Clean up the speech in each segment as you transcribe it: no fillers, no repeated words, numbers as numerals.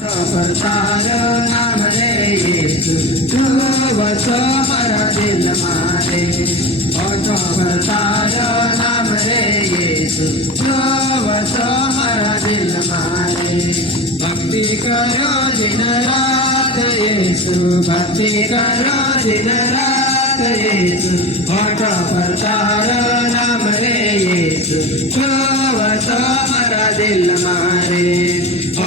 परतार नाम रे येसु जो वस मरा दिल मारे ऑटो परतार नाम रे येसु जो वस मरा दिल मारे भक्ति करो दिन रात येसु भक्ति करो दिन रात येसु ऑटो परतार नाम रे येसु जो वस मरा दिल मारे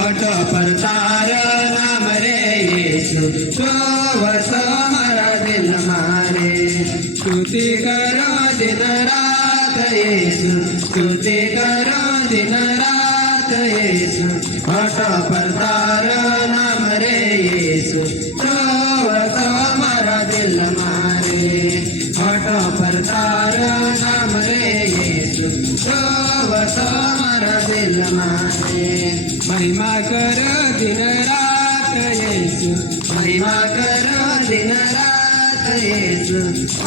ऑटो परतार नाम रे येसु जो वस मरा दिल मारे स्तुति करो दिन रात येसु स्तुति करो दिन रात येसु ऑटो परतार नाम रे येसु जो वस मरा दिल मारे ऑटो परतार नाम रे येसु जो वस मरा दिल मारे महिमा कर दिन रात येसु महिमा कर दिन रात येसु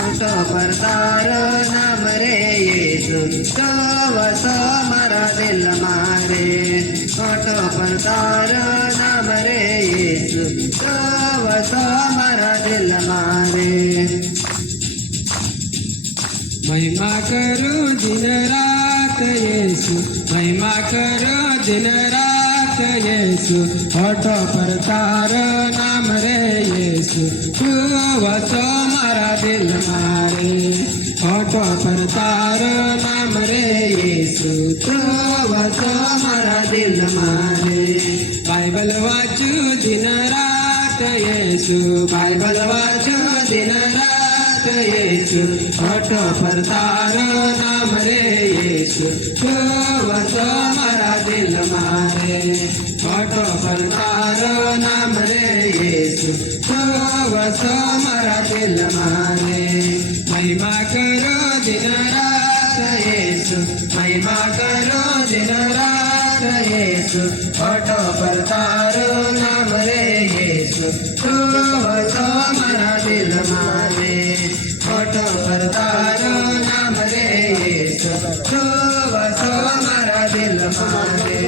ऑटो परतार नाम रे येसु जो वस मरा दिल मारे ऑटो परतार नाम रे येसु जो वस मरा दिल मारे महिमा करो दिन रात येसु महिमा करो दिन रात येसु ऑटो परतार नाम रे येसु जो वस मरा दिल मारे ऑटो परतार नाम रे येसु जो वस मरा दिल मारे बाइबल वाचू दिन रात येसु बाइबल वाचू दिन रात येसु ऑटो परतार नाम रे येसु जो वस मरा दिल मारे ऑटो परतार नाम रे येसु जो वस मरा दिल मारे महिमा करो दिन रात येसु महिमा करो दिन रात येसु ऑटो परतार नाम रे येसु जो वस मरा दिल मारे ऑटो परतार नाम रे येसु जो वस मरा दिल मारे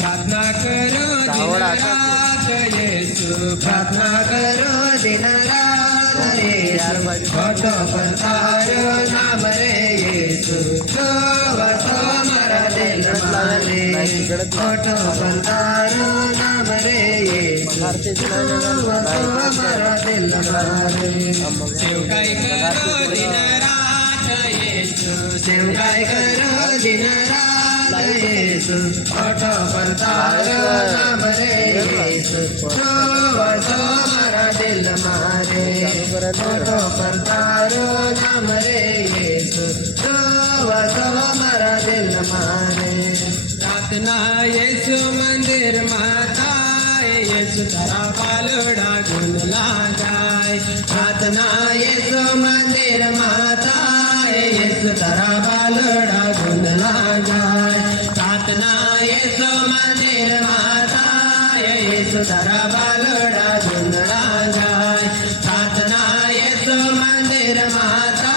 प्रार्थना करो दिन रात येसु प्रार्थना करो दिन रात येसु ऑटो परतार नाम रे येसु जो वस मरा दिल मारे ऑटो परतार नाम रे येसु जो वस मरा दिल मारे सेवकाई करो दिन रात येसु सेवकाई करो दिन रात येसु ऑटो परतार नाम रे येसु जो वस मरा दिल मारे ऑटो परतार नाम रे येसु जो वस मरा दिल मारे प्रार्थना येसु मंदिर माता येसु तारा पालोडा गुण लागाय प्रार्थना येसु मंदिर माता येसु तारा पालोडा गुण लागाय प्रार्थना येसु मंदिर माता येसु तारा पालोडा गुण लागाय प्रार्थना येसु मंदिर माता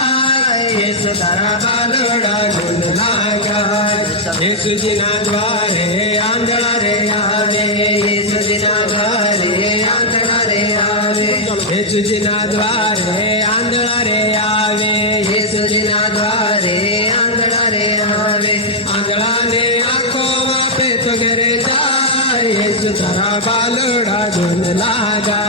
येसु तारा पालोडा गुण लागाय येसु जिना द्वारे आंधळा रे आवे येसु जिना द्वारे आंधळा रे आवे येसु जिना द्वारे आंधळा रे आवे येसु जिना द्वारे आंधळा रे आवे आंधळा ने आंखों वापे तो घरे जाए येसु तारा बालोडा गुण लागा